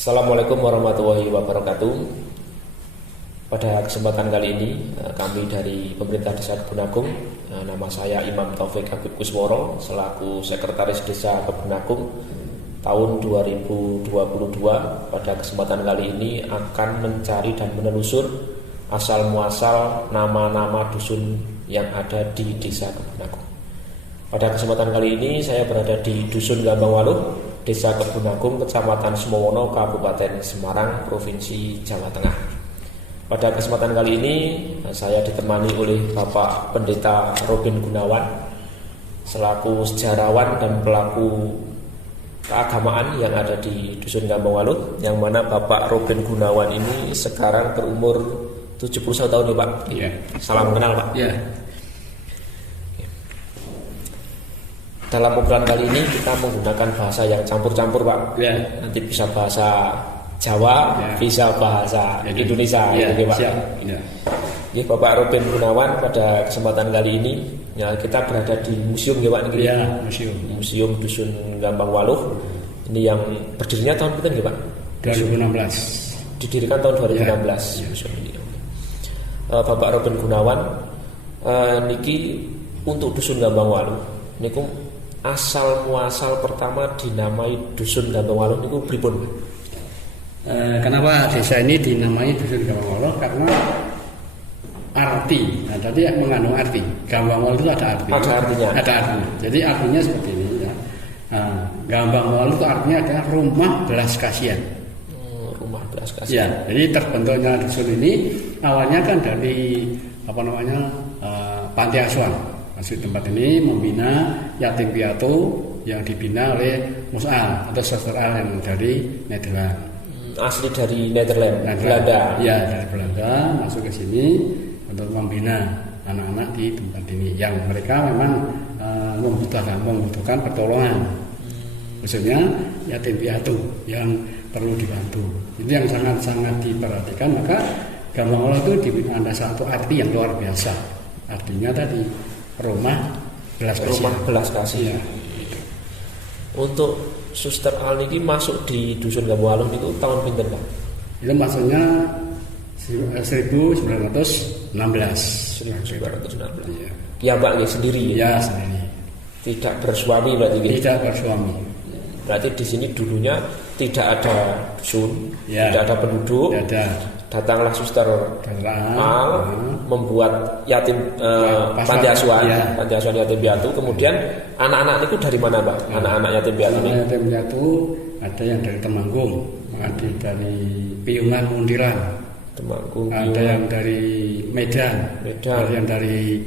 Assalamualaikum warahmatullahi wabarakatuh. Pada kesempatan kali ini kami dari Pemerintah Desa Kebun Agung, nama saya Imam Taufik Habib Kusworo selaku Sekretaris Desa Kebun Agung tahun 2022. Pada kesempatan kali ini akan mencari dan menelusur asal muasal nama-nama dusun yang ada di Desa Kebun Agung. Pada kesempatan kali ini saya berada di Dusun Gambang Waluh, Desa Kebun Agung, Kecamatan Semowono, Kabupaten Semarang, Provinsi Jawa Tengah. Pada kesempatan kali ini saya ditemani oleh Bapak Pendeta Robin Gunawan selaku sejarawan dan pelaku keagamaan yang ada di Dusun Gambang Waluh, yang mana Bapak Robin Gunawan ini sekarang berumur 71 tahun ya Pak. Iya. Salam kenal Pak. Iya. Dalam obrolan kali ini kita menggunakan bahasa yang campur-campur Pak. Ya. Nanti bisa bahasa Jawa, ya, bisa bahasa Indonesia, ya, gitu Pak. Ya. Ya, Bapak Robin Gunawan, pada kesempatan kali ini ya kita berada di museum ya Pak. Ya, Museum Dusun Gambang Waluh. Ini yang berdirinya tahun berapa ya Pak? 2016. Didirikan tahun 2016 ya. museum ini. Bapak Robin Gunawan, niki untuk Dusun Gambang Waluh niku asal muasal pertama dinamai Dusun Gambang Waluh niku pripun? Kenapa desa ini dinamai Dusun Gambang Waluh? Karena arti. Nah, tadi mengandung arti. Gambang Waluh itu ada arti. Ada artinya. Ada artinya. Jadi artinya seperti ini ya. Gambang Waluh itu artinya adalah rumah belas kasihan. Rumah belas kasihan. Ya, jadi terbentuknya dusun ini awalnya kan dari panti asuhan. Maksud tempat ini membina yatim piatu yang dibina oleh Mus'al atau Suster Al yang dari Nederland. Asli dari Nederland, Belanda. Ya, dari Belanda masuk ke sini untuk membina anak-anak di tempat ini yang mereka memang membutuhkan pertolongan. Khususnya yatim piatu yang perlu dibantu. Itu yang sangat-sangat diperhatikan. Maka Gambang Waluh itu ada satu arti yang luar biasa. Artinya tadi rumah belas kasih. Ya. Untuk Suster Al niki masuk di Dusun Gambang Waluh niku tahun pinten Pak? Itu maksudnya 1916. 1916. Iya. Ya Pak, ya sendiri. Ya sendiri. Tidak bersuami berarti. Tidak bersuami. Berarti di sini dulunya tidak ada dusun, ya, tidak ada penduduk. Tidak ada. Datanglah Suster Al membuat yatim panti asuhan, panti asuhan yatim piatu. Kemudian anak-anak itu dari mana Pak? Anak-anak yatim piatu ini? Yatim piatu ada yang dari Temanggung, ada dari Piungan Muntiran, Temanggung, ada yang dari Medan, ada yang dari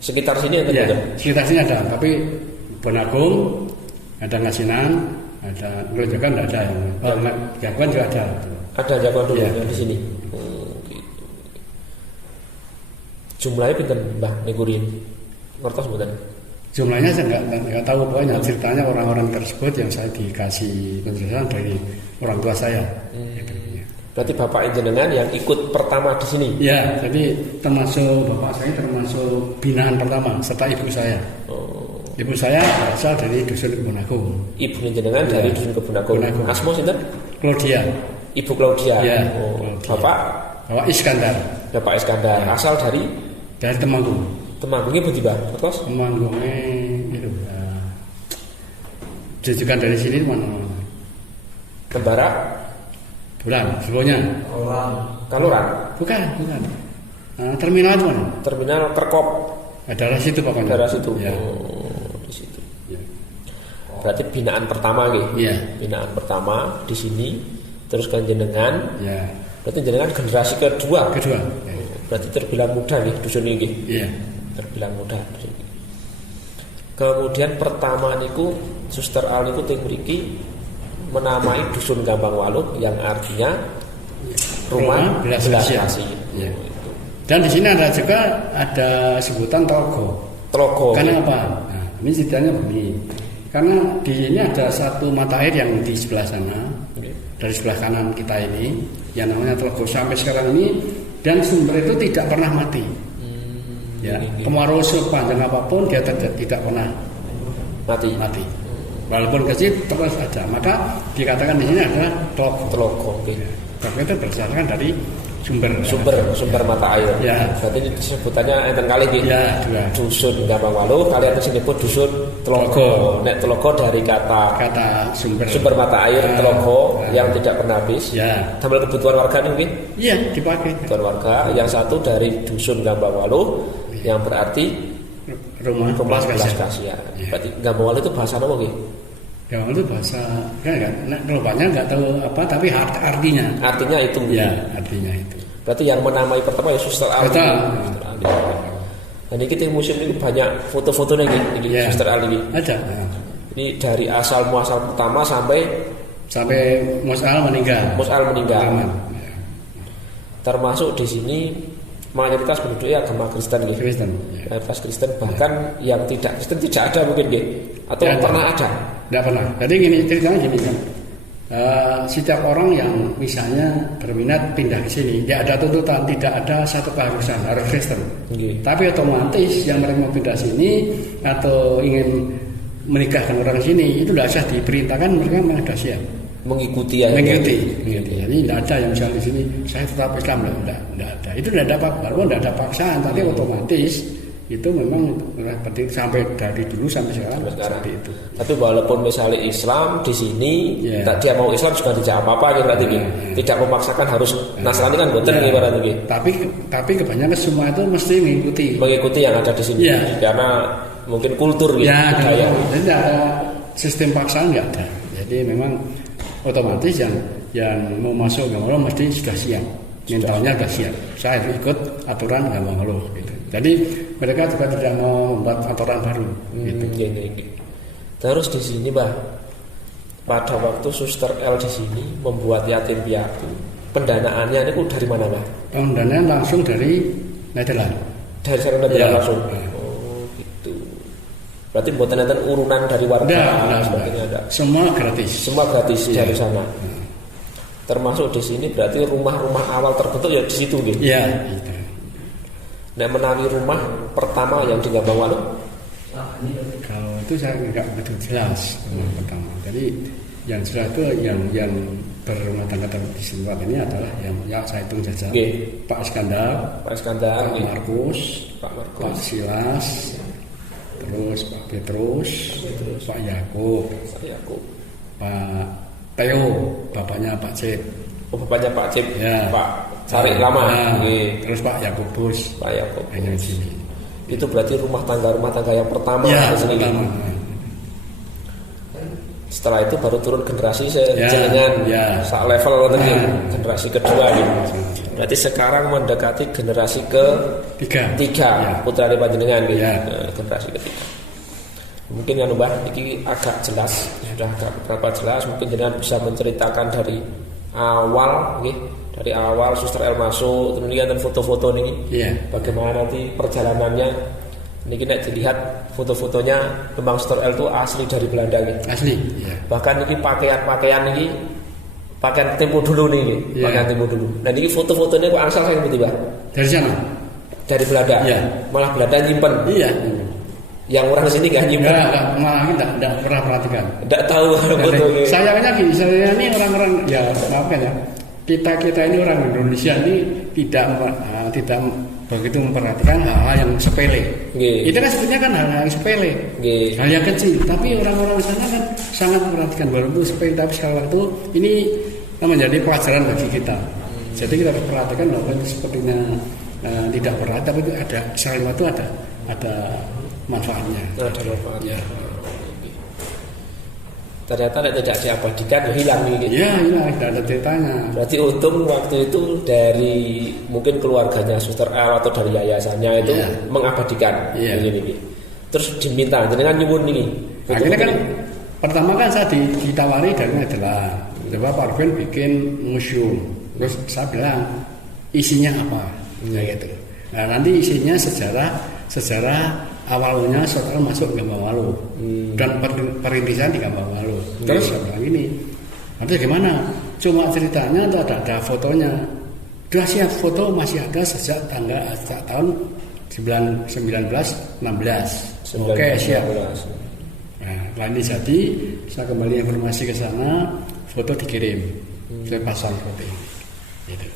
sekitar sini ada. Ya, sekitar sini ada, tapi Kebun Agung, ada Ngasinan, ada Grojogan tidak ada. Jagoan juga ada. Ada Jagoan dulu yang di sini. Gitu. Jumlahnya pinten Mbah Nikurin? Ngertos mboten? Jumlahnya saya nggak tahu, pokoknya ceritanya orang-orang tersebut yang saya dikasih penjelasan dari orang tua saya. Berarti Bapak jenengan yang ikut pertama di sini? Ya, jadi termasuk Bapak saya termasuk binaan pertama serta ibu saya. Ibu saya berasal dari Dusun Kebun Agung. Ibu jenengan dari Dusun Kebun Agung. Asma sinten? Claudia. Ibu Claudia. Ya. Bapak? Bapak Iskandar. Bapak Iskandar. Ya. Asal dari Temanggung. Temanggungnya Budi Mbah? Terus? Temanggungnya itu. Jujukan dari sini mana? Tembara? Bukan, sebelumnya. Kaluran? Bukan. Terminal itu mana? Terminal Kerkop. Daerah situ pokoknya. Daerah situ. Ya. Di situ. Ya. Berarti binaan pertama gitu. Iya. Binaan pertama di sini, terus kan jenengan. Iya. Berarti jenengan generasi kedua. Ya. Berarti terbilang muda nih dusun ini. Iya. Terbilang muda. Kemudian pertama niku Suster Al niku teng mriki menamai Dusun Gambang Waluh yang artinya rumah belas kasih. Ya. Dan di sini ada juga sebutan Tlogo. Karena apa? Nah, ini ceritanya begini. Karena di sini ada satu mata air yang di sebelah sana, dari sebelah kanan kita ini, yang namanya Tlogo sampai sekarang ini, dan sumber itu tidak pernah mati. Ya, kemarau sepanjang apapun dia tidak pernah mati. Walaupun kecil terus ada. Maka dikatakan di sini adalah Tlogo. Tapi itu berdasarkan dari sumber mata air. Ya. Berarti sebutannya enten kali iki. Ya, dua. Dusun Gambang-Waluh, kalian disebut dusun Tlogo. Nek Tlogo dari kata sumber mata air Tlogo yang tidak pernah habis. Ya. Tambah kebutuhan warga mungkin? Iya, dipakai. Kebutuhan warga. Yang satu dari dusun Gambang-Waluh yang berarti rumah belas kasihan. Ya. Berarti Gambang-Waluh itu bahasa apa nggih? Gambang itu bahasa kelompoknya nggak tahu apa, tapi artinya. Artinya itu. Ya, artinya itu. Berarti yang menamai pertama ya Suster Ali. Dan ini kita museum ini banyak foto-fotonya ini ya. Suster Ali ini. Ada. Ini dari asal muasal pertama sampai Mus'al meninggal. Ya. Termasuk di sini mayoritas penduduknya agama Kristen gitu. Mayoritas Kristen, bahkan yang tidak Kristen tidak ada mungkin gitu. Atau ya, pernah ada? Tidak pernah. Jadi gini ceritanya gini kan. Setiap orang yang misalnya berminat pindah ke sini, tidak ada tuntutan, tidak ada satu keharusan harus Kristen. Tapi otomatis yang mereka mau pindah sini atau ingin menikahkan orang sini itu tidak usah diperintahkan, mereka memang sudah siap. Mengikuti. Jadi tidak ada yang misalnya di sini saya tetap Islam, tidak ada. Itu tidak ada walaupun tidak ada paksaan, tapi otomatis itu memang seperti sampai dari dulu sampai sekarang seperti itu. Tapi walaupun misalnya Islam di sini, dia mau Islam juga tidak apa-apa berarti tidak memaksakan harus Nasrani kan boten berarti. Tapi kebanyakan semua itu mesti mengikuti yang ada di sini karena mungkin kultur budaya. Jadi tidak ada sistem paksaan, nggak ada. Jadi memang otomatis yang mau masuk Gambang-Waluh mesti sudah siap. Mentalnya sudah siap. Saya ikut aturan Gambang-Waluh gitu. Jadi mereka juga tidak mau membuat aturan baru. Gitu. Terus di sini, Mbah, pada waktu Suster L di sini membuat yatim piatu, pendanaannya itu dari mana, Mbah? Pendanaan langsung dari Nederland. Dari sana Nederland langsung. Oh, gitu. Berarti buatan nanti urunan dari warga. Ada. Semua gratis. Dari sana. Termasuk di sini berarti rumah-rumah awal terbentuk ya di situ, gitu. Iya. Gitu. Nah, menawi rumah pertama yang di Gambang-Waluh? Kalau itu saya tidak betul jelas rumah pertama. Jadi yang jelas itu yang berumah tangga di tempat ini adalah yang saya hitung saja. Pak Iskandar, Pak Markus, Pak Silas, terus Pak Petrus, Pak Yakub, Pak Teo, bapaknya Pak Cip. Oh, bapaknya Pak Cip, ya. Pak Sarik lama. Terus Pak Yakubus. Hanya di sini. Itu berarti rumah tangga yang pertama di sini. Setelah itu baru turun generasi sejalan sak level generasi kedua gitu. Berarti sekarang mendekati generasi ketiga putra panjenengan gitu. Generasi ketiga. Mungkin yang Mbah ini agak jelas, sudah agak berapa jelas. Mungkin jenengan bisa menceritakan dari awal dari awal Suster L masuk, kemudian foto-foto nih, bagaimana nanti perjalanannya. Ini kita dilihat foto-fotonya memang Suster L itu asli dari Belanda nih. Asli. Bahkan ini pakaian ini pakaian tempo dulu nih, pakaian tempo dulu. Nah ini foto-fotonya kok angsal saya tiba. Dari sana? Dari Belanda. Malah Belanda nyimpen. Yang orang sini nggak nyimpen. Malah tidak pernah perhatikan. Tidak tahu fotonya. Sayangnya gini, saya ini orang-orang maafkan ya. Kita ini orang Indonesia ini tidak begitu memperhatikan hal-hal yang sepele. Itu kan sebetulnya kan hal-hal yang sepele, hal yang kecil. Tapi orang-orang di sana kan sangat memperhatikan walaupun sepele, tapi sekarang itu ini menjadi pelajaran bagi kita. Jadi kita harus perhatikan walaupun sepertinya tidak berat, tapi itu ada selama itu ada manfaatnya. Ada manfaatnya. Ternyata tidak diabadikan, hilang gitu. Hilang, tidak ada ceritanya. Berarti untung waktu itu dari mungkin keluarganya Suster L atau dari yayasannya itu mengabadikan ini. Terus diminta, jenengan nyuwun ini. Akhirnya kan pertama kan saya ditawari dari Nederland. Coba Pak Arvin bikin museum. Terus saya bilang isinya apa? Gitu. Nah nanti isinya sejarah awalnya Suster masuk Gambang-Waluh dan perintisan di Gambang-Waluh. Terus saya bilang ini, nanti gimana? Cuma ceritanya ada fotonya. Sudah siap, foto masih ada sejak tahun 1916. Oke, siap. Nah, setelah ini jadi, saya kembali informasi ke sana, foto dikirim, saya pasang foto. Gitu.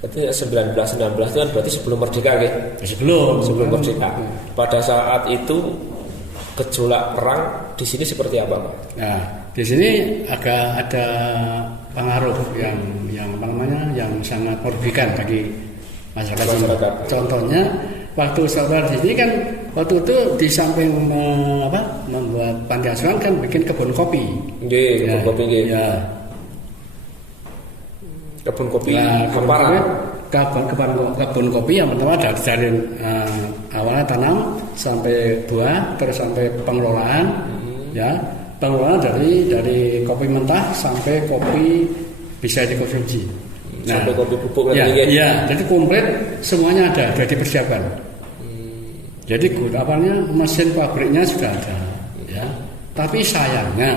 Berarti 1916 itu kan berarti sebelum merdeka, ya? Sebelum merdeka. Pada saat itu gejolak perang di sini seperti apa, Pak? Nah, di sini agak ada pengaruh yang apa namanya, yang sangat merugikan bagi masyarakat. Contohnya waktu saudara di sini kan waktu itu di samping membuat panti asuhan kan bikin kebun kopi. Kebun kopi. Ya. Kebun kopi. Kebun kopi yang pertama dari awalnya tanam sampai buah terus sampai pengelolaan, ya. Pengelolaan dari kopi mentah sampai kopi bisa dikonsumsi. Nah, sampai kopi bubuk ya, jadi komplit semuanya ada, sudah dipersiapkan. Jadi mesin pabriknya sudah ada, ya. Tapi sayangnya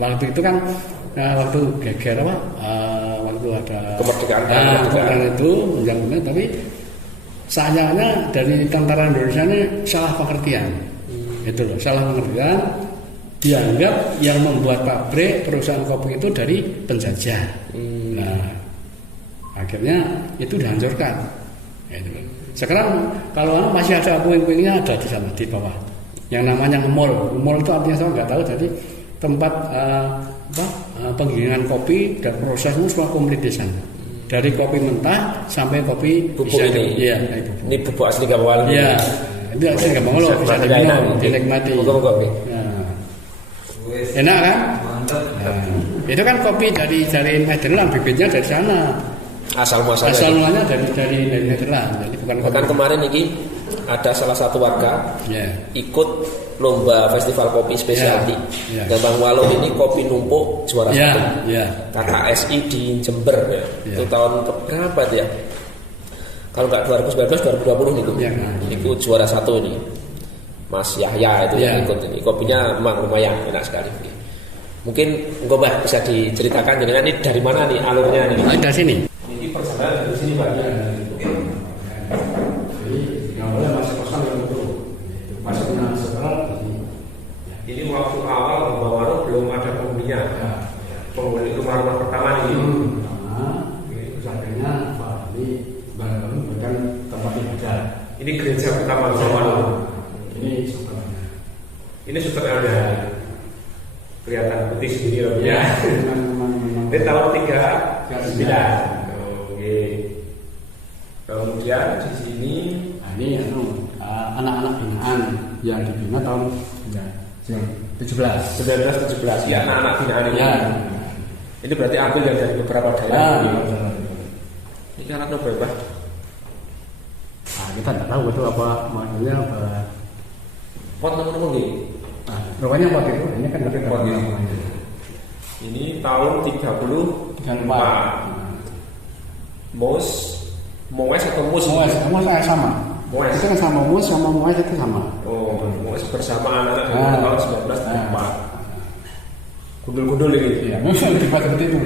waktu itu kan waktu geger waktu ada kemerdekaan itu yang benar, tapi sayangnya dari tentara Indonesia ini salah pengertian. Itu loh, salah pengertian. Dianggap yang membuat pabrik perusahaan kopi itu dari penjajah. Nah, akhirnya itu dihancurkan. Gitu. Sekarang kalau masih ada puing-puingnya ada di sana di bawah. Yang namanya ngemol itu artinya saya nggak tahu. Jadi tempat penggilingan kopi dan prosesnya semua komplit di sana. Dari kopi mentah sampai kopi bubuk ini. Iya, ini bubuk asli Gambang. Iya, itu asli Gambang bisa dinikmati. Enak kan? Mantap. Nah, itu kan kopi dari Nederland, bibitnya dari sana. Asal muasalnya dari Nederland. Jadi bukan kopi. Bahkan kemarin ini ada salah satu warga ikut lomba festival kopi spesialty. Gambang Walo ini kopi numpuk juara satu. KKSI di Jember ya. Itu tahun berapa ya? Kalau nggak 2019 2020 itu. Itu juara satu ini. Mas Yahya itu yang ikut ini. Kopinya memang lumayan enak sekali. Mungkin Mbak bisa diceritakan ini dari mana nih alurnya nih? Dari sini. Ini perjalanan dari sini Pak. Jadi yang boleh masih kosong yang itu. Masuknya setelah ini waktu awal Gambang Walo belum ada penghuninya. Penghuni rumah pertama ini. Itu sampingnya ini barang bukan tempat ibadah. Ini gereja pertama Gambang Walo. Ini suternya. Ini suternya. Kelihatan putih sendiri loh ya. Ini tahun 39. Oke. Kemudian di sini ini anak-anak binaan yang dibina tahun 1917. Ya, anak-anak binaan ini. Ini berarti ambil dari beberapa daerah. Ini anak berapa? Kita tidak tahu itu apa maksudnya apa. Pot nomor gitu. Rupanya pot itu ini kan dari pot gitu. Ini tahun 34. Moes atau mus? Moes sama. Moes itu kan sama Moes itu sama. Oh, Moes bersama anak-anak tahun 1934. Gundul-gundul ini. Iya, tempat seperti itu.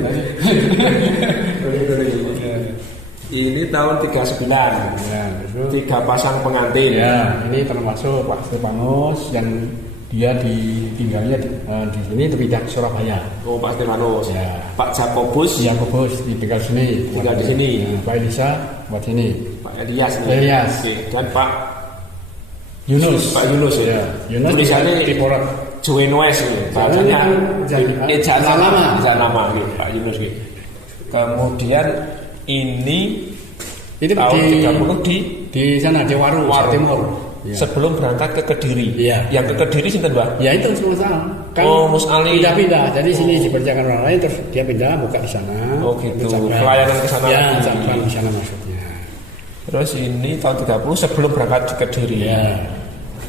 Ini tahun 39. Ya, 3 pasang pengantin. Ya, ini termasuk Pak Stefanus yang dia tinggalnya di sini terpindah ke Surabaya. Oh, Pak Stefanus. Ya. Pak Jakobus. Jakobus tinggal sini. Tinggal di sini. Pak Elisa buat sini. Pak Elias. Oke. Dan Pak Yunus. Pak Yunus ya. Yunus tulisannya Tiporat. Joenoes ini. Bacanya jangan nama gitu, Pak Yunus gitu. Kemudian ini tahun 30 di sana di Waru. Timur. Ya. Sebelum berangkat ke Kediri. Ya. Yang ke Kediri sinten, Mbak? Ya itu Mus Ali. Kan Mus Ali pindah-pindah. Jadi sini dikerjakan orang lain terus dia pindah buka di sana. Oh gitu. Pelayanan ke sana. Ya, cabang di sana maksudnya. Terus ini tahun 30 sebelum berangkat ke Kediri. Ya.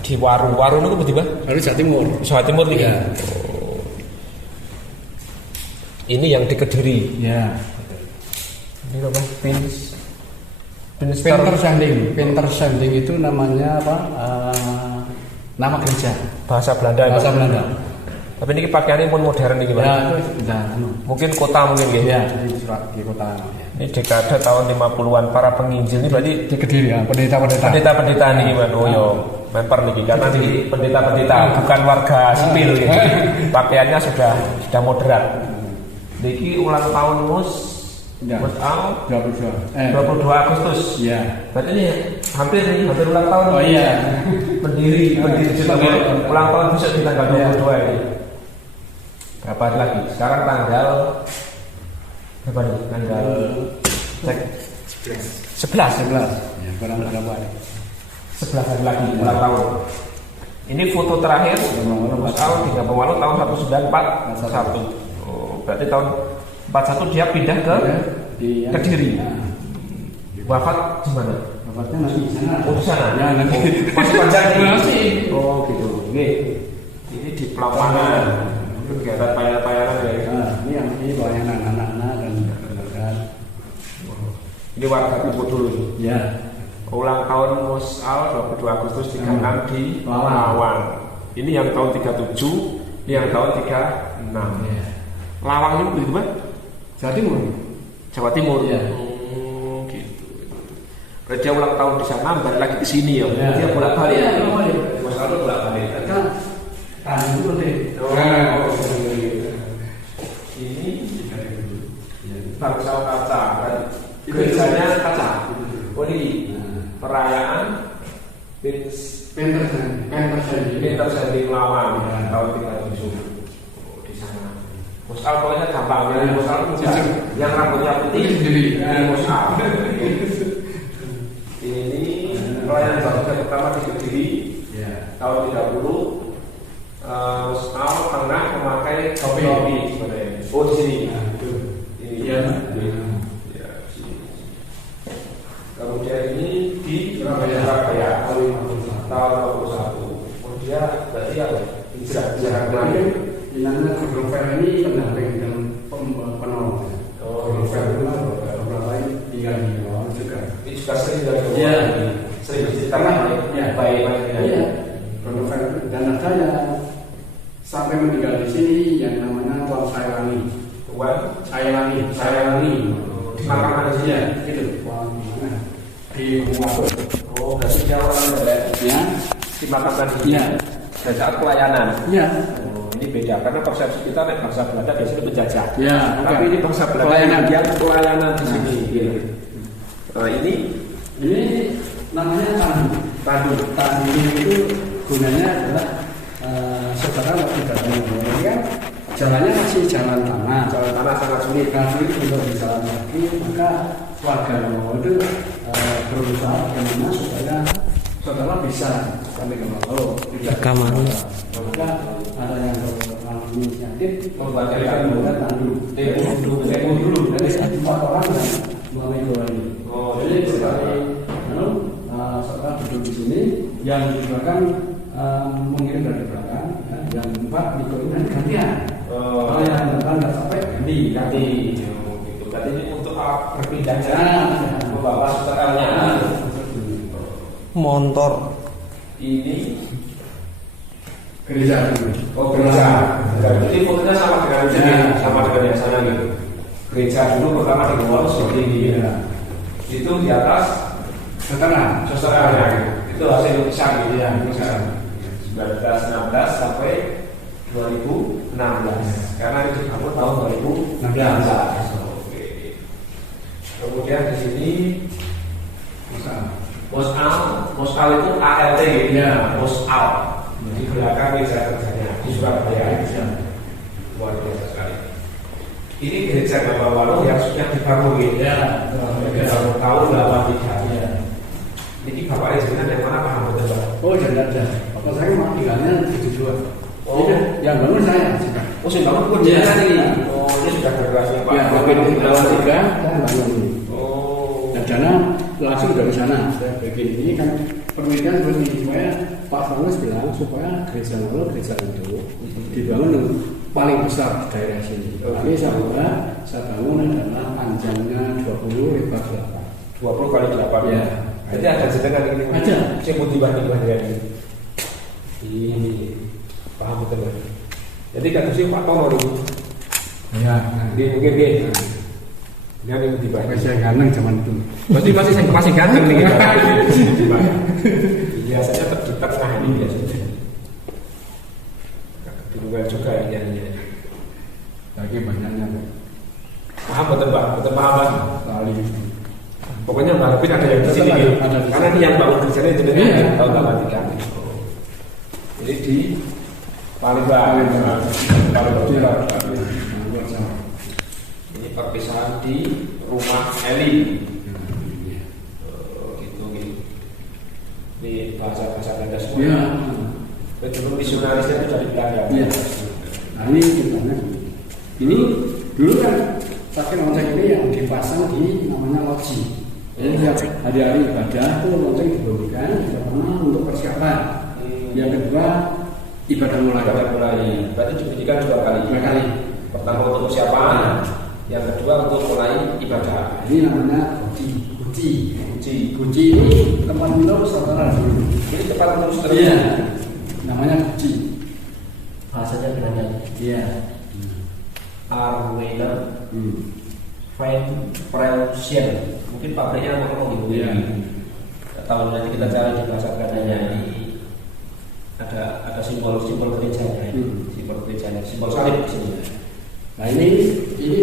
Di Waru itu berarti, Mbak? Waru Jawa Timur. Jawa Timur nih. Ya. Oh. Ini yang di Kediri. Ya. Ini apa? Pinter Sending itu namanya apa? Nama gereja. Bahasa Belanda. Tapi ini pakaiannya pun modern nih Ya, gimana? itu sudah Mungkin kota mungkin gitu. ya di surat di kota. Ya. Ini dekade tahun 50-an para penginjil ini berarti Di Kediri ya, pendeta-pendeta. pendeta-pendeta nih gimana? Oh yo, memper nih karena ini pendeta-pendeta bukan warga sipil gitu. Pakaiannya sudah moderat. Niki ulang tahun Mus Ya. Mus Al 22. 22 Agustus. Iya. Berarti ini hampir ulang tahun. Oh iya. Pendiri ulang tahun besok di tanggal 22 ini. Berapa hari lagi? Sekarang tanggal berapa nih? Tanggal cek 11. 11. Ya, kurang berapa hari? 11 hari lagi ulang tahun. Ini foto terakhir Mas Al 3 Pemalu tahun 1941. Oh, berarti tahun 41 dia pindah ke Kediri. Wafat di mana? Wafatnya masih di sana. Oh, di sana. Ya, nanti. Masih panjang nih. Masih. Oh, gitu. Oke. Ini di Pelapangan. Kegiatan pelayanan ya. Nah, ini yang ini pelayanan anak-anak dan keluarga. Ini warga Timur dulu. Ya. Ulang tahun Mus Al 22 Agustus 36 di Lawang. Ini yang tahun 37, ini yang tahun 36. Ya. Lawang ini begitu Pak? Jawa Timur. Jawa Timur. Ya. Gitu. Berarti dia ulang tahun di sana, balik lagi ke sini ya. Ya. Dia bolak-balik. Ya, bolak-balik. Mus Al bolak-balik. Kan itu penting. Ini bangsa kaca. Gerejanya kaca. Oh ini perayaan Pinter Sending Lawang tahun 37. Oh, di sana. Mus Al pokoknya gampangnya Mus Al yang rambutnya putih ini Mus Al. Ini pelayanan baptis pertama di Kediri tahun 30. Mus Al pernah memakai topi sebenarnya. Oh di sini. Ini ya. Kemudian ini di Surabaya tahun 61. Kemudian berarti apa? Hijrah kemarin. Yang Gunung Fer ini pendamping dan penolong. Gunung Fer itu beberapa tinggal di bawah juga. Ini juga sering juga Iya. Sering diceritakan ya baik. Iya. Gunung Fer dan ada yang sampai meninggal di sini yang namanya Tuan Sayalani. Tuan Sayalani. Di makaman di sini ya. Gitu. Di Kumakur. Oh, berarti dia orang Ya. di makaman di sini. Iya. Dan saat pelayanan. Iya. Ini beda karena persepsi kita nek bangsa Belanda biasanya penjajah. Ya. Tapi ini bangsa Belanda Pelayanan. pelayanan di sini. Gitu. Nah, ini namanya tandu. Tandu itu gunanya adalah saudara waktu datang ke ini kan jalannya masih jalan tanah. jalan tanah sangat sulit. Sulit untuk berjalan kaki, maka warga Lombok itu berusaha bagaimana supaya saudara bisa sampai ke Lombok. Maka ada yang inisiatif membuat tandu. Dulu dari 4 orang yang mengambil ini. Oh, Jadi sebagai saudara duduk di sini yang juga mengirim dari belakang, yang 4 ikutin dan gantian. Kalau yang depan nggak sampai ganti. Gitu. Berarti ini untuk alat berpindahnya membawa saudaranya. Motor. Ini gereja. oh gereja. Jadi fotonya sama dengan di sini, sama dengan yang sana gitu. Gereja dulu pertama di bawah seperti ini. Itu di atas saudaranya. Gitu. Itu hasil lukisan gitu ya. 1916 sampai 2016 karena itu dibangun tahun 2016. Oke. Kemudian di sini Mus Al itu ALT gitu ya, Mus Al di belakang gereja kerjanya di Surabaya. Luar biasa sekali. Ini gereja Bapak Walu yang sudah dibangun gitu ya, tahun 83 ya. Ini bapaknya jenengan yang mana Pak Hamid Pak? Oh tidak ada. Bapak saya mah tinggalnya 72. Oh, yang bangun saya. Oh, sudah bangun pun jenengan ini. Oh, ini sudah generasi Pak. Ya, Bapak di bawah 3 saya bangun ini. Oh. Dan dana langsung dari sana. Saya bikin ini kan penelitian seperti ini supaya Pak Famus bilang supaya gereja Lalu gereja itu dibangun paling besar di daerah sini. Tapi saya bangun adalah panjangnya 20 lebar 8. 20 kali 8 Ya. Jadi ada jenengan ini. Ada. Saya mau tiba-tiba ini. Ini paham betul. Jadi kados iki Pak Tomo niku. Ya, Nggih. Ya ning di Pak. saya ganteng zaman itu. Berarti masih ganteng nih. Biasanya di tengah ini biasanya. Kebingungan juga ini. Lagi banyaknya. Paham betul Pak? Betul paham Pak? Kali. Pokoknya Mbak Rupin ada yang di sini ya. Karena ini yang bangun kerjanya jenengan tahun 83. Jadi di Palembang. Ini perpisahan di rumah Eli. Gitu. Ini bahasa Belanda semua. Iya. Dulu misionarisnya itu dari Belanda. Iya. Nah ini ceritanya. Ini dulu kan pakai lonceng ini yang dipasang di namanya loji. Jadi hari-hari ibadah itu lonceng dibagikan pertama untuk persiapan. Yang kedua ibadah mulai. Berarti dibunyikan 2 kali. 2 kali. Pertama untuk persiapan, yang kedua untuk mulai ibadah. Ini namanya guci ini tempat minum saudara dulu. Ini tempat minum saudara. Iya. Namanya guci. Bahasanya bilangnya. Iya. Arwena Fine Preussian. Mungkin pabriknya ngomong gitu. Iya. Tahun nanti kita cari di bahasa Belandanya ini ada simbol gerejanya, simbol salib di sini. Nah ini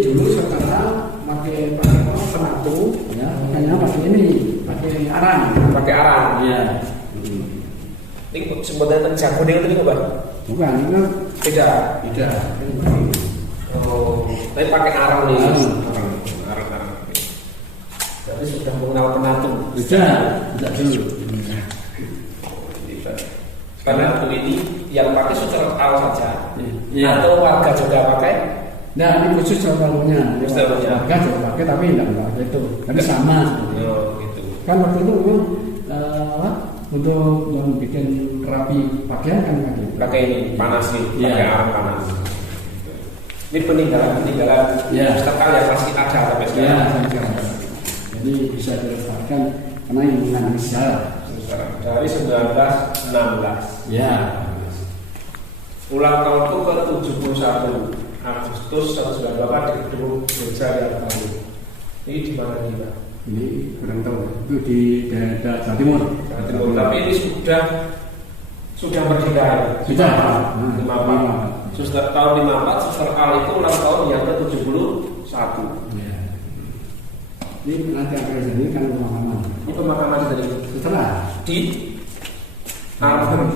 dulu saudara pakai penatu, ya makanya pakai arang. Iya. Ini sebenarnya jago dengan itu Pak? Bukan, ini kan beda. Oh, tapi pakai arang nih. Arang. Jadi sudah mengenal penatu. Tidak dulu. Karena ini yang pakai sutra al saja, atau warga juga pakai. Nah ini khusus contohnya. Warga juga pakai tapi tidak itu. Tapi sama. Gitu. Kan waktu itu untuk yang bikin rapi pakaian kan pakai ini panas nih, pakai arang panas. Ini peninggalan terkal yang masih ada sampai sekarang. Jadi bisa dilestarikan karena ini mengandung sejarah. Dari 1916. Ya. Ulang tahun itu ke-71 Agustus 1998 di gedung gereja yang baru. Ini di mana nih Pak? Ini kurang tahu. Itu di daerah Jawa Timur. Tapi ini sudah merdeka. Sudah. 54. Suster tahun 54, Suster Al itu ulang tahun yang ke-71. Ya. Ini nanti akan jadi kan pemakaman. Ini pemakaman dari setelah di Arhem.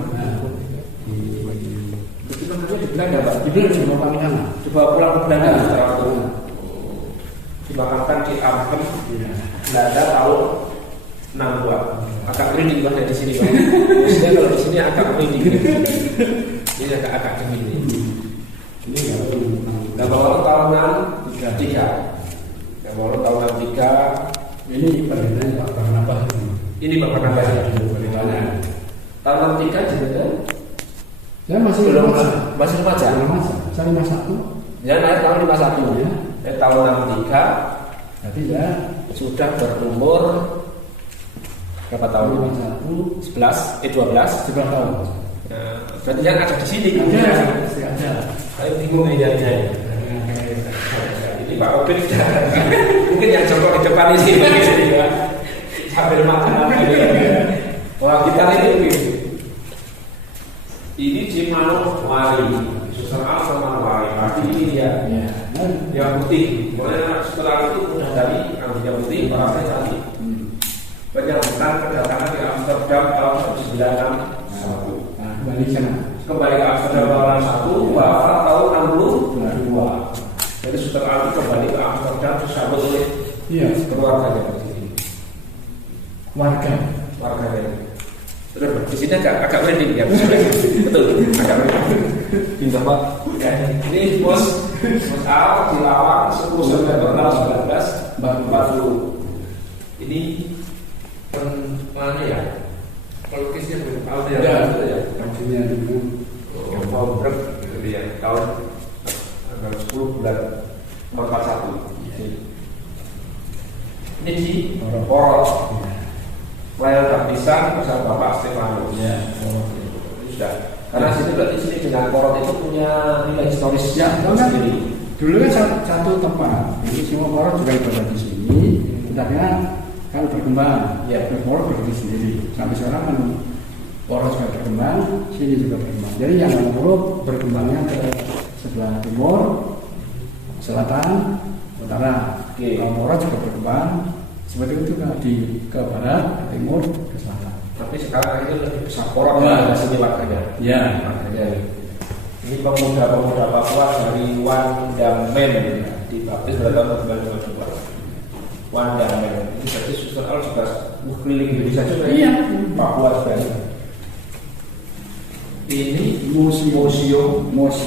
Itu namanya di Belanda Pak. Di Belanda dibawa pulang sana. Dibawa pulang ke Belanda setelah itu. Dimakamkan di Arhem. Belanda tahun 62. Agak merinding Pak dari sini Pak. Maksudnya kalau di sini agak merinding. Ini agak dingin ini. Ini Nah, bawa tahun 63. Walau tahun 63 ini perbedaannya Pak Barnabas. Ini Pak Barnabas ya. Perbedaannya. Tahun 63 juga. Saya masih masih remaja. Saya 51. Ya naik tahun 51 ya. Tahun 63. Jadi ya sudah berumur berapa tahun? 51, 12 tahun. Nah, berarti yang ada di sini. Ada. Saya bingung ini jadinya. Ini Pak Obed mungkin yang jongkok di depan ini sambil makan wah kita ini di Manokwari Suster Al sama Manokwari pasti ini dia yang putih mulai setelah itu udah dari yang putih para saya cantik penyambutan kedatangan di Amsterdam tahun 1961 kembali ke Amsterdam tahun 61 wafat tahun 62. Jadi Suster Al kembali ke Amsterdam disambut oleh keluarganya di sini. Warganya. Terus di sini agak merinding ya. Betul, agak merinding. Pindah Pak. Ini Bos Al di Lawang 10 September 1940. Ini mana ya? Pelukisnya Al ya. Kajinya dulu. Berapa ya? Tahun 10 bulan 41. Ini di Poros. Pelayanan baptisan bersama Bapak Stefano. Ya. Ini sudah Karena situ berarti sini dengan Porot itu punya nilai historis Ya, kan sendiri. dulu kan satu tempat, jadi semua Porot juga ibadah di sini. Sebenarnya kalau berkembang, ya Porot berdiri sendiri. Sampai sekarang kan Porot juga berkembang, sini juga berkembang. Jadi yang Porot berkembangnya ke sebelah timur, selatan, utara. Kalau Porot juga berkembang seperti itu kan ke barat, ke timur, ke selatan. Tapi sekarang itu lebih besar Porot ya, sini warganya. Ya. Ini pemuda-pemuda Papua dari Wandamen dibaptis pada tahun 1952. Wandamen ini berarti Suster Al juga keliling Indonesia juga. Iya. Papua juga. Ini museum Mos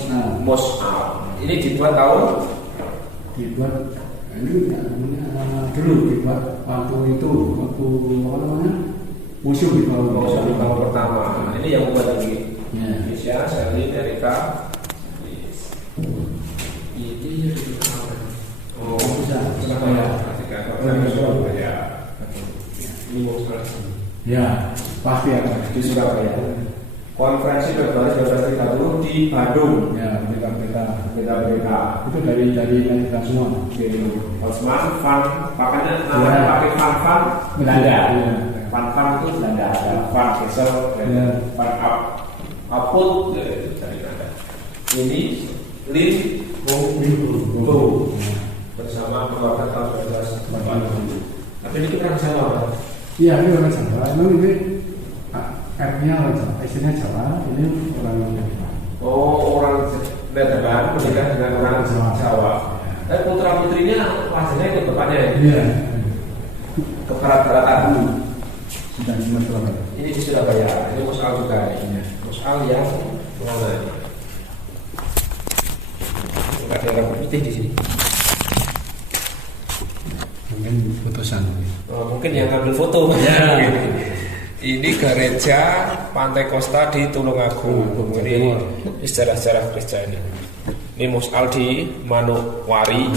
Al. Ini dibuat tahun ini dulu dibuat waktu apa namanya museum di tahun pertama. Ini yang membuat ini ya. Indonesia, Sally, Erika. Ini Surabaya. Ini Mos Al. Ya, pasti ada Di Surabaya. Konferensi Februari 1930 di Bandung. Ya, Berita-berita. itu dari kita semua. Osman, makanya namanya pakai fan Belanda. Fan itu Belanda. Ada fan Gesel, fan Aput dari Belanda. Ini Lin Bo bersama keluarga tahun 1940. Tapi ini kita Jawa, Pak. Iya, ini orang Jawa. Memang ini R-nya orang Jawa, isinya Jawa. Ini orang Jawa. Oh, orang Nederland menikah dengan orang Jawa. Tapi putra putrinya wajahnya ikut bapaknya ya? Iya. Ke barat-baratan. Sudah di Surabaya. Ini di Surabaya. Ini Mos Al juga. Mos Al yang mana? Enggak ada rambut putih di sini. Mungkin putusan. Mungkin yang ngambil foto. Ya. Ini gereja Pantai Kosta di Tulungagung. Ini sejarah-sejarah gereja ini. Ini Mos Al di Manokwari.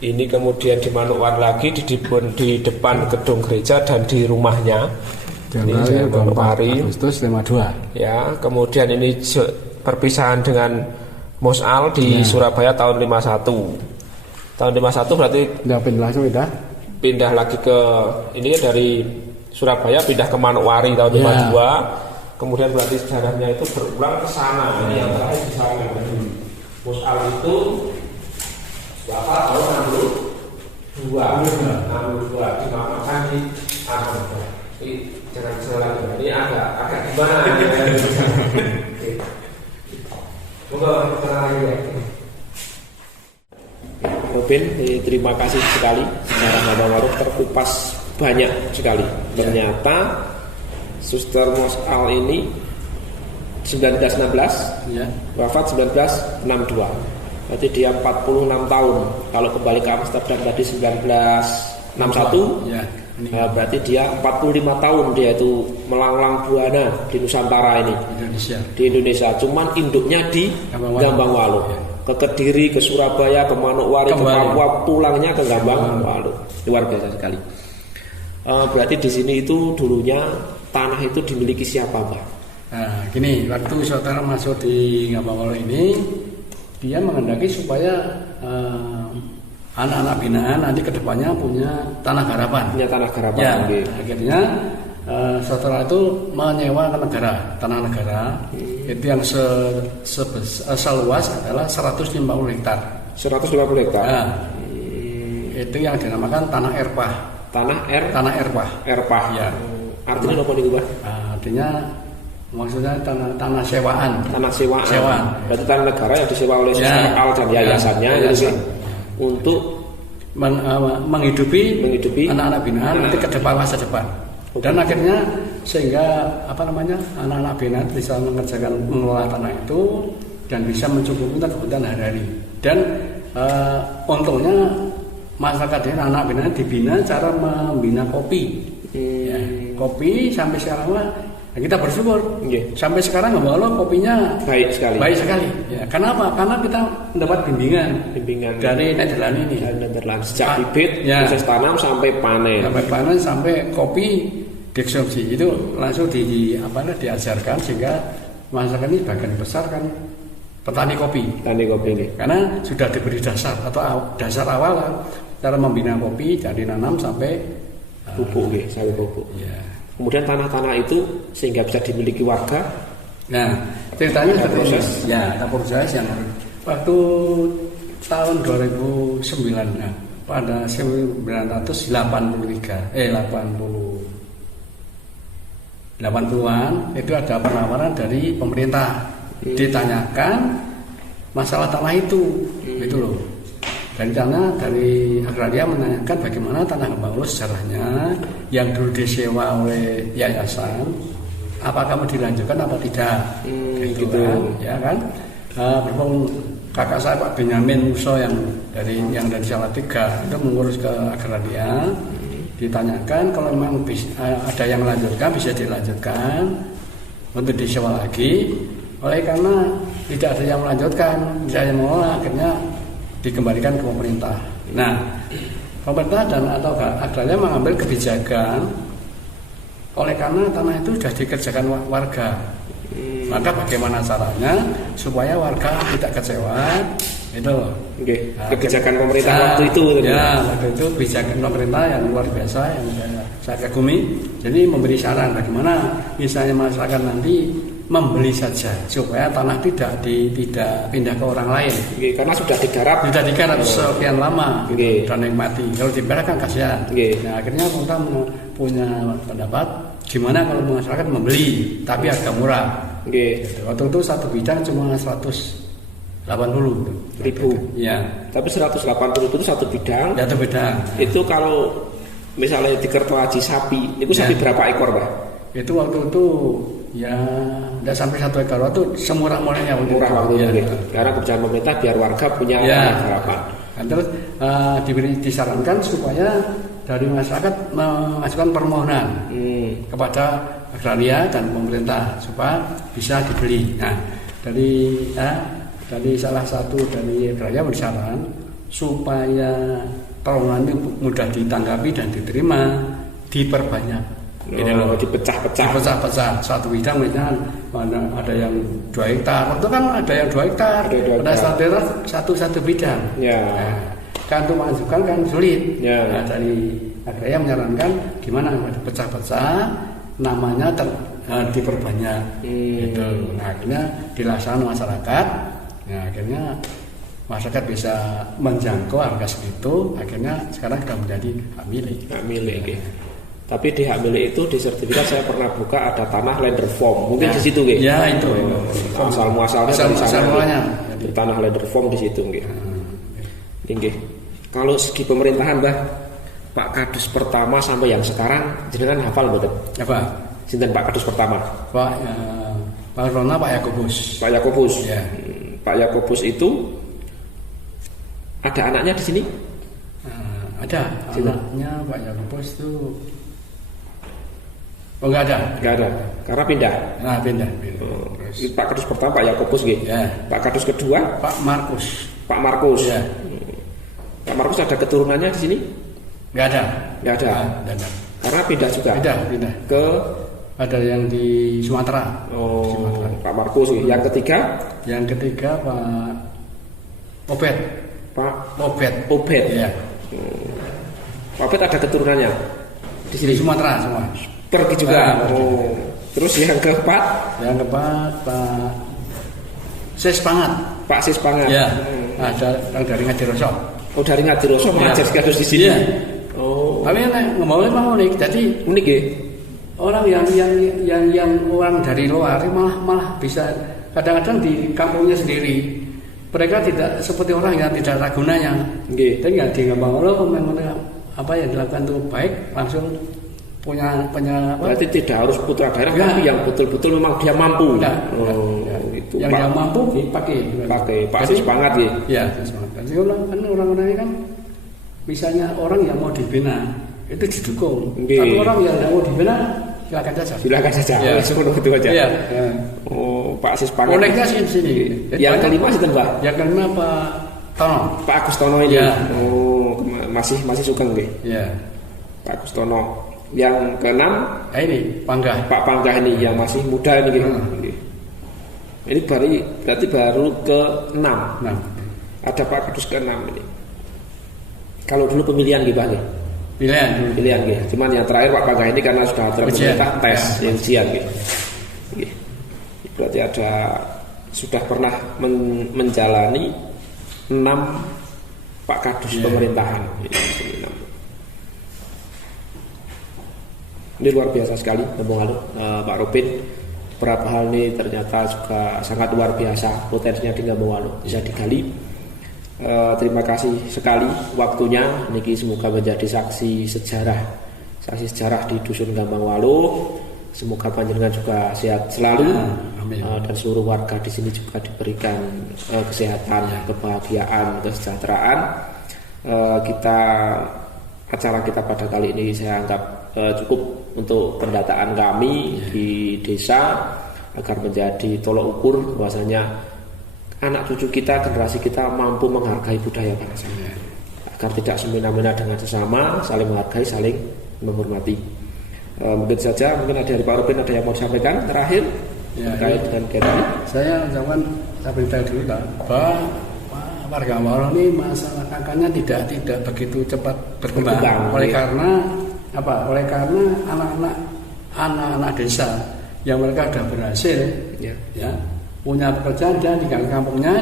Ini kemudian di Manokwari lagi di depan gedung gereja dan di rumahnya. Ini Manokwari. Agustus 52. Ya, kemudian ini perpisahan dengan Mos Al di Surabaya tahun 51. Tahun 51 berarti pindah lagi ke ini dari Surabaya pindah ke Manokwari tahun 52. Kemudian berarti sejarahnya itu berulang ke sana. Ini yang terakhir di sana. Mos Al itu Bapak tahun 62 dimakamkan di jangan salah lagi. Ini agak gimana? Moga lagi ya. Robin, terima kasih sekali. Sejarah Ngabang Waruh terkupas banyak sekali. Ternyata Suster Mos Al ini 1916 wafat 1962. Berarti dia 46 tahun. Kalau kembali ke Amsterdam tadi 1961 berarti dia 45 tahun dia itu melanglang buana di Nusantara ini, di Indonesia. Cuman induknya di Gambang Waluh. Ke Kediri, ke Surabaya, ke Manokwari, ke Papua, pulangnya ke Gambang Waluh. Luar biasa sekali. Berarti di sini itu dulunya tanah itu dimiliki siapa, Pak? Nah, gini, waktu saudara masuk di Gambang Waluh ini, dia menghendaki supaya anak-anak binaan nanti kedepannya punya tanah garapan. Punya tanah garapan. Ya, akhirnya saudara itu menyewa ke negara, tanah negara. Itu yang seluas adalah 150 hektar. 150 hektar. Nah, itu yang dinamakan tanah erpah. Tanah erpah. Ya. Artinya apa nih, Pak? Artinya maksudnya tanah sewaan. Tanah sewaan. Berarti tanah negara yang disewa oleh Suster Al dan yayasannya gitu, untuk menghidupi anak-anak binaan nanti ke depan, masa depan. Dan akhirnya sehingga anak-anak binaan bisa mengelola tanah itu dan bisa mencukupi kebutuhan hari-hari. Dan untungnya masyarakat ini anak binaan dibina cara membina kopi. Ya, kopi sampai sekarang kita bersyukur. Sampai sekarang Gambang kopinya baik sekali. Ya, kenapa? Karena kita mendapat bimbingan dari Nederland ini. Sejak bibit, proses tanam sampai panen. Sampai kopi dikonsumsi itu langsung diajarkan sehingga masyarakat ini bagian besar kan petani kopi. Petani kopi ini. Karena sudah diberi dasar atau dasar awal cara membina kopi dari nanam sampai bubuk, sampai bubuk. Ya. Kemudian tanah-tanah itu sehingga bisa dimiliki warga. Nah, ceritanya ada proses. Ya, ada proses yang waktu tahun 2009 nah, pada 80-an itu ada penawaran dari pemerintah. Ditanyakan masalah tanah itu, gitu loh. Dan karena dari agraria menanyakan bagaimana tanah Gembanglus sejarahnya yang dulu disewa oleh yayasan, apakah mau dilanjutkan apa tidak, gitu kan, ya kan. Berhubung kakak saya Pak Benyamin Muso yang dari Salatiga itu mengurus ke agraria, ditanyakan kalau memang ada yang melanjutkan bisa dilanjutkan untuk disewa lagi. Oleh karena tidak ada yang melanjutkan, tidak ada yang mengelola, akhirnya dikembalikan ke pemerintah. Nah, pemerintah dan atau agraria mengambil kebijakan oleh karena tanah itu sudah dikerjakan warga. Maka bagaimana caranya supaya warga tidak kecewa? Itu loh. Nah, kebijakan pemerintah waktu itu. Ya, waktu itu kebijakan pemerintah yang luar biasa yang saya kagumi. Jadi memberi saran bagaimana misalnya masyarakat nanti membeli saja supaya tanah tidak pindah ke orang lain. Karena sudah digarap sekian lama dan nikmati. Kalau dibiarkan kan kasihan. Nah, akhirnya kita punya pendapat gimana kalau masyarakat membeli tapi harga murah. Waktu itu satu bidang cuma 180.000. Ya. Tapi 180 itu satu bidang. Satu bidang. Itu kalau misalnya di Kerto Aji sapi, itu sapi berapa ekor, Pak? Itu waktu itu ya tidak sampai 1 ekor, waktu semurah-murahnya waktu itu. Karena kebijakan pemerintah biar warga punya harapan. Terus disarankan supaya dari masyarakat mengajukan permohonan kepada agraria dan pemerintah supaya bisa dibeli. Nah, dari salah satu dari agraria bersaran supaya permohonan itu mudah ditanggapi dan diterima, diperbanyak. Dipecah-pecah satu bidang misalnya ada yang 2 hektar, itu kan ada yang 2 hektar, ada satu bidang. Nah, kan untuk mengajukan kan sulit. Nah, dari agraria menyarankan gimana pecah-pecah, namanya diperbanyak. Gitu. Nah, akhirnya dilaksanakan masyarakat. Nah, akhirnya masyarakat bisa menjangkau harga segitu. Akhirnya sekarang sudah menjadi hak milik. Tapi di hak milik itu di sertifikat saya pernah buka ada tanah lender form. Mungkin di situ, Nggih. Ya, itu. Asal muasalnya di tanah lender form di situ, Nggih. Nggih. Kalau segi pemerintahan, Mbah, Pak Kadus pertama sampai yang sekarang jenengan hafal mboten? Apa? Sinten Pak Kadus pertama? Pak Rona, Pak Yakobus. Pak Yakobus. Ya. Pak Yakobus itu ada anaknya di sini? Ada. Anaknya Pak Yakobus itu enggak ada. Karena pindah. Nah, pindah. Pak Kadus pertama Pak Yakobus nggih. Ya. Pak Kadus kedua Pak Markus. Ya. Pak Markus ada keturunannya di sini? Enggak ada. Karena pindah juga. Pindah. Ada yang di Sumatera. Sumatera. Pak Markus. Yang ketiga? Yang ketiga Pak Obed. Pak Obed. Ya. Pak Obed ada keturunannya di sini. Sumatera semua. Pergi juga. Terus yang keempat? Yang keempat Pak Sispangat. Pak Sispangat. Ya. Ada yang dari Ngadiroso. Dari Ngadiroso mengajar sekaligus di sini. Ya. Tapi ngomongnya memang unik. Jadi unik ya. Orang yang orang dari luar malah bisa kadang-kadang di kampungnya sendiri mereka tidak seperti orang yang tidak ada gunanya. Tapi nggak di Gembanglus apa yang dilakukan itu baik langsung punya berarti tidak harus putra daerah tapi yang betul-betul memang dia mampu. Itu yang dia mampu dipakai Pak Sispangat ya. Ya, Sispangat. Orang-orang ini kan misalnya orang yang mau dibina itu didukung. Tapi orang yang tidak mau dibina silakan saja. Ya. Langsung itu aja. Ya. Pak Sispangat. Koneknya sih sini. Yang kelima sih Mbak. Yang kelima Pak Tono. Pak Agus Tono ini. Ya. Masih sugeng nggih. Ya. Pak Agus Tono. Yang keenam ini Panggah. Pak Panggah ini yang masih muda ini. Ini berarti baru ke-6. Nah, Ada Pak Kadus ke-6 ini. Kalau dulu pemilihan gitu Pak. Pilihan gitu. Cuman yang terakhir Pak Pagah ini karena sudah terpenuhi tes ujian gitu. Berarti sudah pernah menjalani 6 Pak Kadus pemerintahan. Ini luar biasa sekali, Pak Robin. Beberapa hal ini ternyata juga sangat luar biasa potensinya di Ngambung bisa digali. Terima kasih sekali waktunya. Niki semoga menjadi saksi sejarah di Dusun Gambang Waluh. Semoga panjenengan juga sehat selalu. Amin. Dan seluruh warga di sini juga diberikan kesehatan, kebahagiaan, kesejahteraan. Acara kita pada kali ini saya anggap cukup untuk pendataan kami di desa agar menjadi tolok ukur bahwasanya anak cucu kita, generasi kita mampu menghargai budaya bangsa agar tidak semena-mena dengan sesama, saling menghargai, saling menghormati. Mungkin ada dari Pak Robin ada yang mau disampaikan terakhir terkait dengan kegiatan. Saya beritahu dulu bahwa warga Waluh ini masalah kakaknya tidak begitu cepat berkembang. Oleh karena anak-anak desa yang mereka sudah berhasil punya pekerjaan, dia tinggal di kampungnya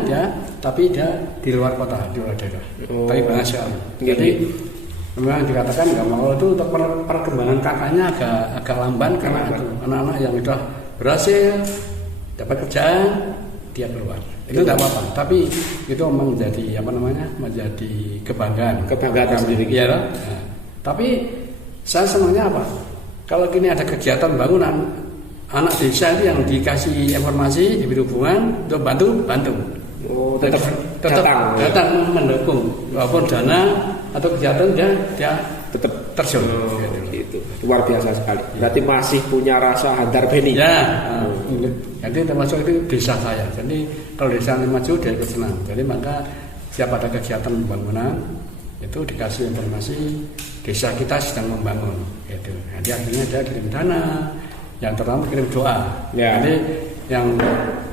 tapi dia di luar kota, di luar daerah. Tapi berhasil. Jadi memang dikatakan Waluh itu untuk perkembangan kakaknya agak lamban karena itu anak-anak yang sudah berhasil dapat kerjaan dia keluar. Itu tidak apa-apa, tapi itu memang menjadi kebanggaan sendiri. Ya, nah, tapi saya senangnya apa? Kalau gini ada kegiatan bangunan, anak desa itu yang dikasih informasi, diberi hubungan untuk bantu. Oh, tetap datang mendukung, walaupun dana atau kegiatan dia tetap terjun. Itu luar biasa sekali. Berarti masih punya rasa hantar beni. Jadi termasuk itu desa saya. Jadi kalau desa ini maju dia ikut senang. Jadi maka siapa ada kegiatan pembangunan itu dikasih informasi desa kita sedang membangun. Gitu. Jadi akhirnya dia kirim dana, yang terutama kirim doa. Jadi yang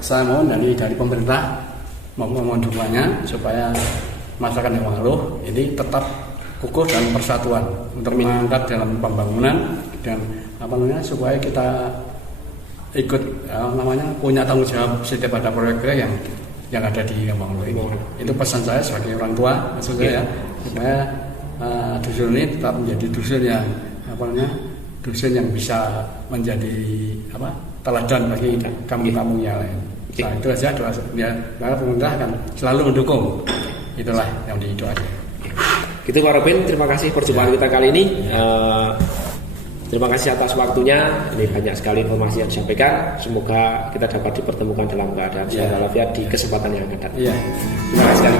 saya mohon dari pemerintah mohon doanya supaya masyarakat yang Waluh ini tetap kukuh dalam persatuan untuk mengangkat dalam pembangunan dan supaya kita ikut punya tanggung jawab setiap ada proyek yang ada di Gambang Waluh ini. Itu pesan saya sebagai orang tua maksudnya supaya dusun ini tetap menjadi dusun yang dusun yang bisa menjadi teladan bagi kampung-kampung yang lain. Nah, itu saja doa maka pemerintah akan selalu mendukung. Itulah yang didoakan. Gitu Pak Robin, terima kasih perjumpaan kita kali ini. Terima kasih atas waktunya. Ini banyak sekali informasi yang disampaikan. Semoga kita dapat dipertemukan dalam keadaan sehat walafiat di kesempatan yang akan datang. Terima kasih sekali.